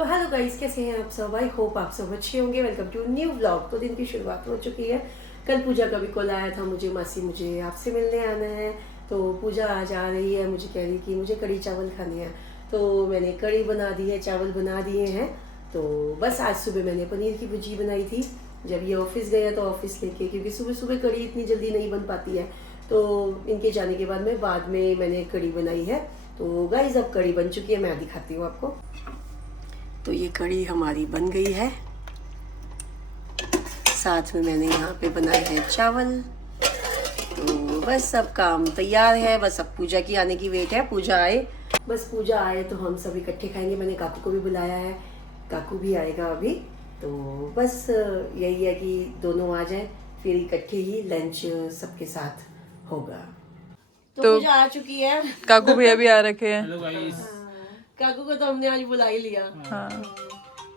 तो hello guys, कैसे हैं आप सब? आई होप आप सब अच्छे होंगे। Welcome to new vlog. तो दिन की शुरुआत हो चुकी है। कल पूजा का भी कॉल आया था मुझे, मासी मुझे आपसे मिलने आना है। तो पूजा आज आ रही है, मुझे कह रही कि मुझे कड़ी चावल खाने हैं। तो मैंने कड़ी बना दी है, चावल बना दिए हैं। तो बस आज सुबह मैंने पनीर की भुजी बनाई थी। जब ये ऑफिस गया तो ऑफिस लेके, क्योंकि सुबह सुबह कड़ी इतनी जल्दी नहीं बन पाती है, तो इनके जाने के बाद में मैंने कड़ी बनाई है। तो गाइस अब कड़ी बन चुकी है, मैं दिखाती हूँ आपको। तो ये कड़ी हमारी बन गई है। साथ में मैंने यहाँ पे बनाए हैं चावल। तो बस सब काम तैयार है, बस अब पूजा की आने की वेट है। पूजा आए, बस पूजा आए तो हम सब इकट्ठे खाएंगे। मैंने काकू को भी बुलाया है, काकू भी आएगा अभी। तो बस यही है कि दोनों आ जाए, फिर इकट्ठे ही लंच सबके साथ होगा। तो पूजा आ चुकी है, काकू भैया भी आ रखे हैं। Hello guys. काकू को तो हमने आज बुला ही लिया। हाँ।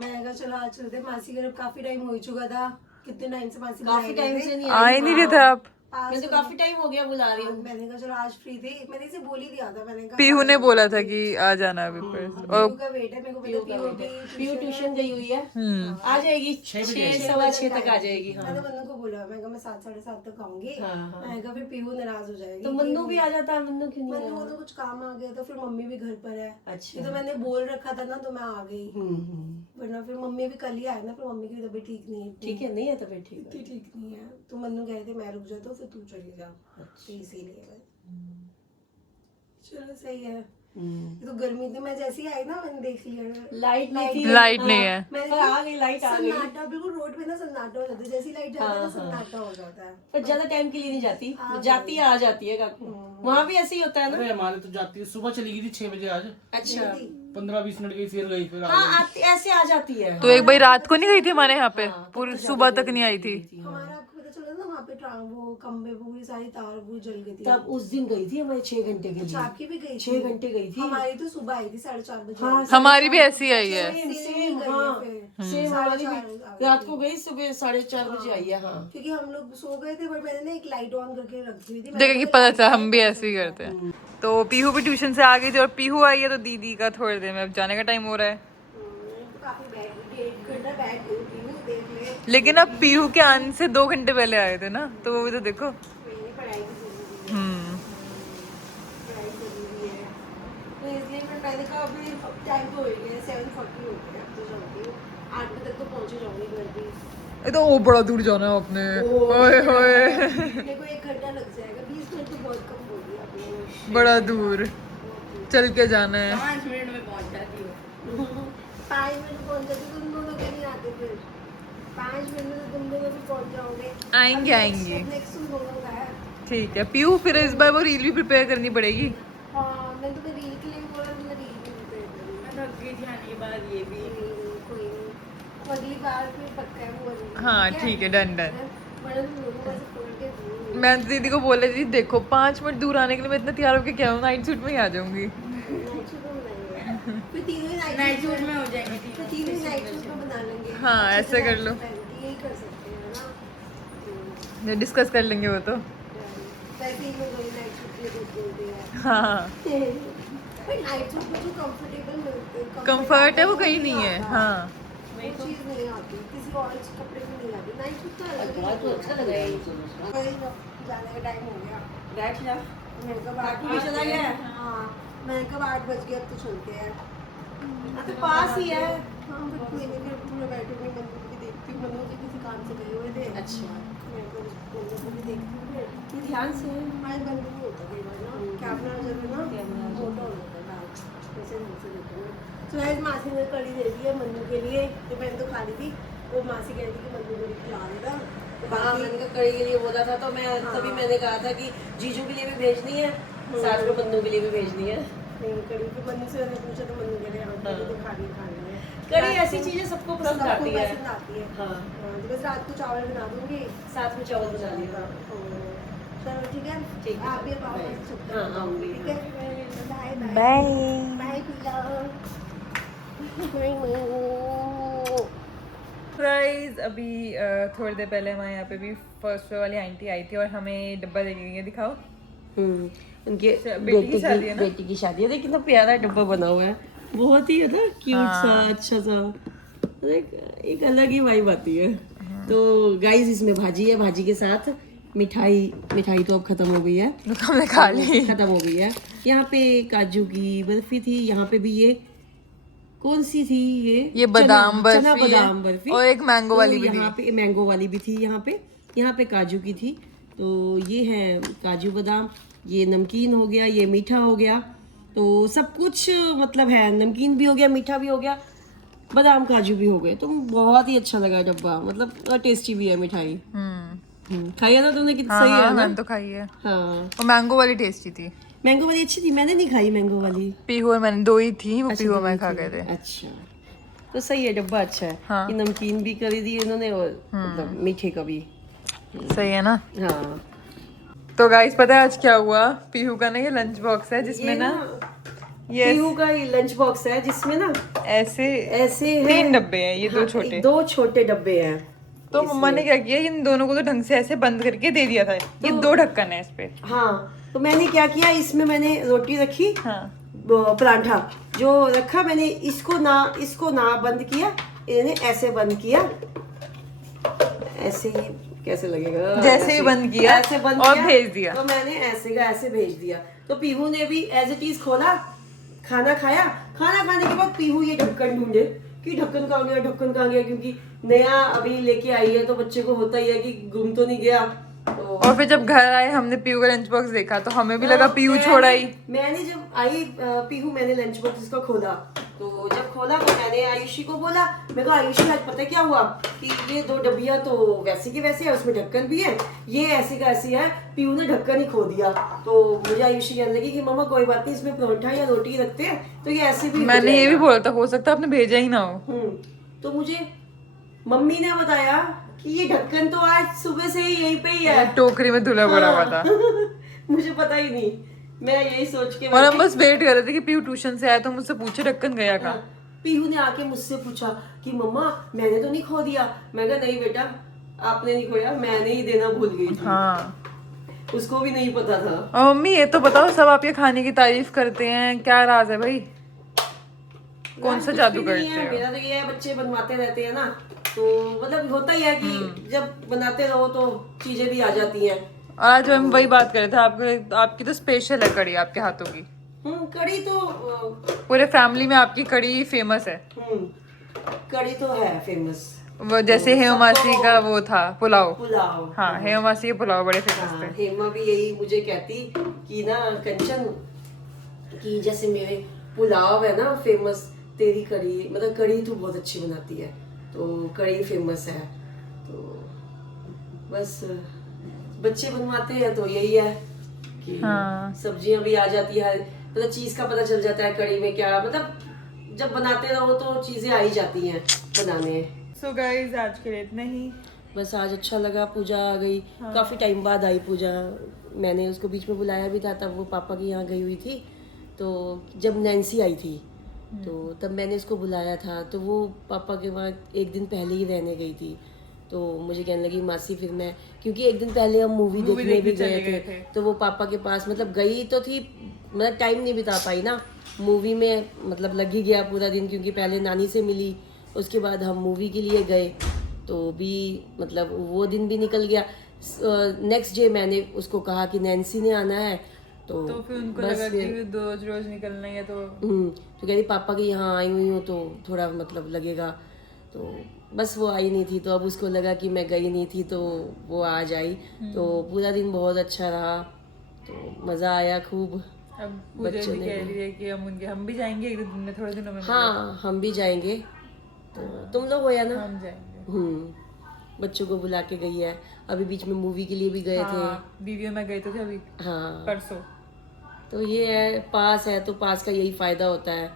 मैंने कहा चलो आज चलते। मासी के काफी टाइम हो चुका था, कितने टाइम से मासी काफी टाइम से नहीं आ ही नहीं रहे थे आप। मैं तो काफी टाइम हो गया बुला रही हूँ। मैंने कहा चलो आज फ्री थी, मैंने इसे बोल ही दिया था। मैंने कहा पीहू ने बोला था कि आ जाना अभी फिर। और पीहू का वेट है, मेरे को पता पीयू ट्यूशन गई हुई है, आ जाएगी 6-6:15 तक आ जाएगी। हाँ, मैंने मन्नू को बोला, मैं कहा मैं 7-7:30 तक आऊंगी। मैंने कहा फिर पीहू नाराज हो जाएगी। तो मन्नू भी आ जाता। मन्नू क्यों नहीं मन्नू को तो कुछ काम आ गया, तो फिर मम्मी भी घर पर है। अच्छा। ये तो मैंने बोल रखा था ना, तो मैं आ गई। वरना फिर मम्मी भी कल ही आए ना, फिर मम्मी की भी तबीयत ठीक नहीं है। ठीक है, नहीं है तबीयत ठीक है। ठीक नहीं है, तो मन्नू कह रहे थे मैं रुक जाता हूँ, फिर तू चली जा। तो इसीलिए चलो सही है। ये तो गर्मी थी, मैं जैसे ही आई ना मैंने देख लिया लाइट नहीं थी, लाइट नहीं है। पर आ गई लाइट, आ गई। सन्नाटा, बिल्कुल रोड पे ना सन्नाटा हो जाता है। जैसी लाइट जाती है ना सन्नाटा हो जाता है। पर ज्यादा टाइम के लिए नहीं जाती, जाती है आ जाती है काकू। वहाँ भी ऐसे ही होता है ना। अरे हमारे तो जाती है, सुबह चली गई थी 6 बजे आज। अच्छा, 15-20 मिनट गई, फिर गई, फिर आ हाँ गई। ऐसे आ जाती है। तो एक बार रात को नहीं गई थी हमारे यहाँ पे, पूरी सुबह तक नहीं आई थी। हमारा आपको पता चला ना, वहाँ पे वो खंबे पूरी सारी तार वो जल गई थी। तब उस दिन गई थी हमारी 6 घंटे के लिए। आपकी भी गई 6 घंटे गई थी हमारी तो सुबह आई थी 4:30 बजे। हाँ, हमारी भी ऐसी आई है। सेम। हाँ, सेम हमारी भी रात को गई, सुबह 4:30 बजे आई है। हाँ, क्योंकि हम लोग सो गए थे, पर मैंने ना एक लाइट ऑन करके रखी हुई थी। देखे कि पता चला, हम भी ऐसे ही करते हैं। तो पीहू भी ट्यूशन से आ गई थी और पीहू आई है, तो दीदी का थोड़ी देर में अब जाने का टाइम हो रहा है। काफी बैठ 1 घंटा बैठ गई थी, देख ले। लेकिन अब पीहू के आने से 2 घंटे पहले आए थे ना, तो वो भी तो देखो। मेरी पढ़ाई भी जरूरी है, पढ़ाई जरूरी है। तो इसलिए फिर मैंने कहा अभी टाइम तो हो गया 7:40 हो गया, अब तो जाऊंगी 8 बजे तक तो पहुंचे जाऊंगी घर भी। ये तो वो बड़ा दूर जाना है अपने। ओए होए मेरे को 1 घंटा लग जाएगा, 20 मिनट तो बहुत कम हो गया अपने। बड़ा दूर चल के जाना है। 5 मिनट में पहुंच जाती हो। 5 मिनट पहुंच जाते, तुम दोनों के नहीं आते फिर। 5 मिनट में तो तुम दोनों भी पहुंच जाओगे। आएंगे आएंगे। नेक्स्ट तुम दोनों का है। ठीक है पीहू, फिर इस बार वो रील भी प्रिपेयर करनी पड़ेगी। हाँ, मैं तुम्हें रील के लिए भी बोला, तुमने रील भी प्रिपेयर करी। मैं थक गई थी आने के बाद, ये भी। कोई नहीं, अब अगली बार फिर पक्का है वो वाली। हाँ ठीक है, डन डन। वरना तुम दोनों को ऐसे खोल के दूँ। मैं तो दीदी को बोला थी, देखो 5 मिनट दूर आने के लिए मैं इतना तैयार होकर क्या हूँ, नाइट सूट में ही आ जाऊंगी। नाइट सूट में बनाएंगे। फिर तीनों ही नाइट सूट में हो जाएंगे। फिर तीनों ही नाइट सूट में बना लेंगे। हाँ, अच्छे ऐसे से कर लो। नाइट सूट पहन के यही कर सकते हैं ना। डिस्कस कर लेंगे वो तो। वैसे ही लोग वही नाइट सूट के लिए बोलते हैं। हाँ पर नाइट सूट में जो कंफर्टेबल मिलते हैं, कंफर्ट है वो कहीं नहीं है। हाँ वो चीज़ नहीं आती, किसी और कपड़े में नहीं आती। नाइट सूट का अलग ही बहुत तो अच्छा लग रहा है। वही ना, जाने का टाइम हो गया। बैठ जा। मैं कब काकू भी चला गया? हाँ, मैं कब 8 बज गए, अब तो चलते हैं। तो पास ही है। हाँ, बट कोई नहीं, फिर पूरा बैठूंगी, मन्नू को भी देखती हूँ। मन्नू जी किसी काम से गए हुए थे। अच्छा, मैं तो मन्नू को भी देखती हूँ फिर। तू ध्यान से। हमारे बंद नहीं होता कई बार ना, कैमरा जब है ना मोटा हो जाता है बाल, वैसे ढंग से देखते हैं। तो आज मासी ने कड़ी दे दी है मन्नू के लिए, तो मैंने तो खा ली थी। वो मासी कह रही थी कि मन्नू को भी खिला देगा। तो हाँ, बाकी मैंने कहा कड़ी के लिए बोला था, तो मैं तभी मैंने कहा था कि जीजू के लिए भी भेजनी है, साथ में मन्नू के लिए भी भेजनी है। नहीं, कड़ी फिर मन्नू से मैंने पूछा, तो मन्नू कह रहे हाँ कड़ी तो खानी है। कड़ी ऐसी चीजें सबको पसंद सबको आती है। पसंद आती है। हाँ, हाँ, तो बस रात को चावल बना दूंगी, साथ में चावल बना लिया। चलो ठीक है। ठीक है। आप भी अब आओ, बाय। मैं सकते हाँ, आऊंगी। ठीक है, बाय बाय। बाय पिला। गाइस अभी थोड़ी देर पहले हमारे यहाँ पे भी फर्स्ट फ्लोर वाली आंटी आई थी और हमें डब्बा दे के गई है, दिखाओ। उनके बेटी की शादी है ना? बेटी की शादी है। देखिए कितना प्यारा डब्बा बना हुआ है, बहुत ही है ना क्यूट सा, अच्छा सा, एक अलग ही वाइब आती है। तो गाइस इसमें भाजी है, भाजी के साथ मिठाई तो अब खत्म हो गई है, हमने खा ली। खत्म हो गई है। यहाँ पे काजू की बर्फी थी, यहाँ पे भी ये कौन सी थी, ये बादाम बर्फी चना है, बादाम बर्फी, और एक मैंगो वाली भी यहाँ पे मैंगो वाली भी थी, यहाँ पे काजू की थी। तो ये है काजू बादाम, ये नमकीन हो गया, ये मीठा हो गया, तो सब कुछ मतलब है, नमकीन भी हो गया, मीठा भी हो गया, बादाम काजू भी हो गए। तो बहुत ही अच्छा लगा डब्बा, मतलब टेस्टी भी है मिठाई। खाई है ना तुमने, कितनी सही है ना? मैंने तो खाई है। हाँ और मैंगो वाली टेस्टी थी। मैंगो वाली अच्छी थी, मैंने नहीं खाई मैंगो वाली। पीहू और मैंने 2 ही थी, वो अच्छा, पीहू दो मैं ही खा थी। गए थे। अच्छा, तो सही है, डब्बा अच्छा है। हाँ। ये नमकीन भी कर दी इन्होंने, और मतलब मीठे का भी। सही है ना। हाँ तो गाइस पता है आज क्या हुआ, पीहू का ना ये लंच बॉक्स है जिसमें ना ये पीहू का ये लंच बॉक्स है जिसमें ना ऐसे ऐसे है, 3 डब्बे हैं, ये 2 छोटे। 2 छोटे डब्बे हैं। तो मम्मा ने क्या किया, इन दोनों को तो ढंग से ऐसे बंद करके दे दिया था। ये 2 ढक्कन है इस पे। हाँ, तो मैंने क्या किया, इसमें मैंने रोटी रखी, हाँ परांठा जो रखा मैंने, इसको ना बंद किया, इन्हें ऐसे बंद किया, ऐसे ही कैसे लगेगा, जैसे ही बंद किया, ऐसे बंद और किया, भेज दिया। तो मैंने ऐसे का ऐसे भेज दिया। तो पीहू ने भी एज इट इज खोला, खाना खाया, खाना खाने के बाद पीहू ये ढक्कन ढूंढे कि ढक्कन कहाँ गया, क्योंकि नया अभी लेके आई है, तो बच्चे को होता ही है कि गुम तो नहीं गया। तो और फिर जब घर आए हमने पीहू का लंच बॉक्स देखा तो हमें भी लगा पीहू छोड़ा ही। मैंने जब आई पीहू, मैंने लंच बॉक्स इसका खोला, तो जब खोला तो मैंने आयुषी को बोला, मैं कहा आयुषी आज पता है क्या हुआ कि ये 2 डब्बियां तो वैसे की वैसे है, उसमें ढक्कन भी है, ये ऐसी का ऐसी है, पीहू ने ढक्कन ही खो दिया। तो मुझे आयुषी कहने लगी कि मम्मा कोई बात नहीं, इसमें परोठा या रोटी रखते हैं तो ये ऐसे भी हो मैंने ये भी जाएगा। बोला था, हो सकता है आपने भेजा ही ना हो। तो मुझे मम्मी ने बताया कि ये ढक्कन तो आज सुबह से ही यहीं पे ही है, टोकरी में धुला पड़ा हुआ था। मुझे पता ही नहीं, मैं यही सोच के और हम बस वेट कर रहे थे कि पीहू ट्यूशन से आया तो मुझसे पूछे ढक्कन गया कहाँ। पीहू ने आके मुझसे पूछा कि मम्मा मैंने तो नहीं खो दिया। मैं कहा नहीं बेटा, आपने नहीं खोया, मैंने ही देना भूल गई थी। हाँ, उसको भी नहीं पता था। और मम्मी ये तो बताओ, सब आपके खाने की तारीफ करते हैं, क्या राज है भाई, कौन सा जादू कुछ भी नहीं करते है, हो? मेरा तो ये है, बच्चे बनवाते रहते हैं ना, तो मतलब होता ही है कि जब बनाते रहो तो चीजें भी आ जाती हैं। और आज हम वही बात कर रहे थे, आपकी तो स्पेशल है कड़ी, आपके हाथों की। कड़ी तो पूरे फैमिली में आपकी कड़ी फेमस है। कड़ी तो है फेमस। वो जैसे हेमासी का वो था पुलाव। पुलाव, हाँ, हेमासी के पुलाव बड़े फेमस हाँ, थे। हेमा भी यही मुझे कहती कि ना कंचन, कि जैसे मेरे पुलाव है ना फेमस, तेरी कड़ी, मतलब कड़ी तो बहुत अच्छी बनाती है, तो कड़ी फेमस है। तो बस बच्चे बनवाते हैं तो यही है कि हाँ। सब्जियां भी आ जाती है, मतलब चीज का पता चल जाता है कड़ी में क्या, मतलब जब बनाते रहो तो चीजें आ ही जाती हैं बनाने। सो गाइस आज के लिए इतना ही। बस आज अच्छा लगा, पूजा आ गई। काफ़ी टाइम बाद आई पूजा, मैंने उसको बीच में बुलाया भी था, तब वो पापा के यहाँ गई हुई थी। तो जब नैन्सी आई थी तो तब मैंने उसको बुलाया था, तो वो पापा के वहाँ 1 दिन पहले ही रहने गई थी। तो मुझे कहने लगी मासी फिर मैं, क्योंकि 1 दिन पहले हम मूवी देखने भी गए थे, तो वो पापा के पास मतलब गई तो थी, मतलब टाइम नहीं बिता पाई ना मूवी में, मतलब लग ही गया पूरा दिन, क्योंकि पहले नानी से मिली, उसके बाद हम मूवी के लिए गए, तो भी मतलब वो दिन भी निकल गया। नेक्स्ट डे मैंने उसको कहा कि नैन्सी ने आना है, तो फिर उनको बस लगा कि रोज रोज निकलना है, तो तो कह रही पापा के यहाँ आई हुई हूँ तो थोड़ा मतलब लगेगा, तो बस वो आई नहीं थी, तो अब उसको लगा कि मैं गई नहीं थी तो वो आज आई। तो पूरा दिन बहुत अच्छा रहा, तो मज़ा आया खूब। अब पूजा भी कह रही है कि हम भी जाएंगे 1 दिन में, थोड़े दिनों में। हाँ हम भी जाएंगे, तो तुम लोग हो या ना? हम जाएंगे। बच्चों को बुला के गई है, अभी बीच में मूवी के लिए भी गए थे। दीदी और मैं गए थे अभी हाँ, परसों। तो ये है, पास है तो पास का यही फायदा होता है।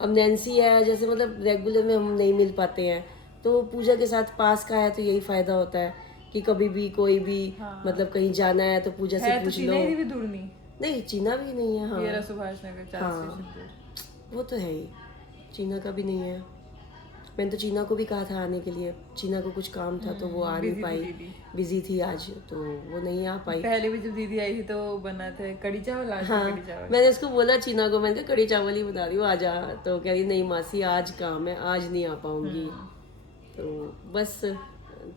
अब नैन्सी है, जैसे मतलब रेगुलर में हम नहीं मिल पाते हैं, तो पूजा के साथ पास का है तो यही फायदा होता है कि कभी भी कोई भी मतलब कहीं जाना है तो पूजा से पूछ लो। भी दूर नहीं, चीना भी नहीं है। हाँ, सुभाष नगर 4 स्टेशन दूर। वो तो है ही, चीना का भी नहीं है। मैंने तो चीना को भी कहा था आने के लिए, चीना को कुछ काम था तो वो आ नहीं पाई, बिजी थी आज तो वो नहीं आ पाई। पहले भी जब दीदी आई थी तो बना थे कड़ी चावल, आज हाँ, कड़ी चावल। मैंने उसको बोला चीना को, मैंने कहा कड़ी चावल ही बना रही हूँ आजा, तो कह रही नहीं मासी आज काम है, आज नहीं आ पाऊंगी। तो बस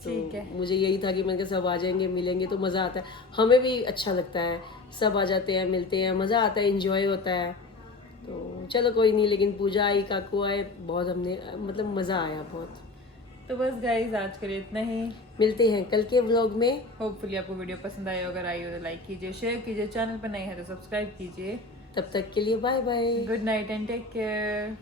तो मुझे यही था कि मैंने कहा सब आ जाएंगे, मिलेंगे तो मज़ा आता है, हमें भी अच्छा लगता है, सब आ जाते हैं, मिलते हैं, मज़ा आता है, इंजॉय होता है। तो चलो कोई नहीं, लेकिन पूजा आई, काकू आए, बहुत हमने मतलब मज़ा आया बहुत। तो बस गाइस आज के लिए इतना ही। मिलते हैं कल के व्लॉग में। होपफुली आपको वीडियो पसंद आए, अगर आई हो तो लाइक कीजिए, शेयर कीजिए, चैनल पर नए हैं तो सब्सक्राइब कीजिए। तब तक के लिए bye bye. Good night and take care.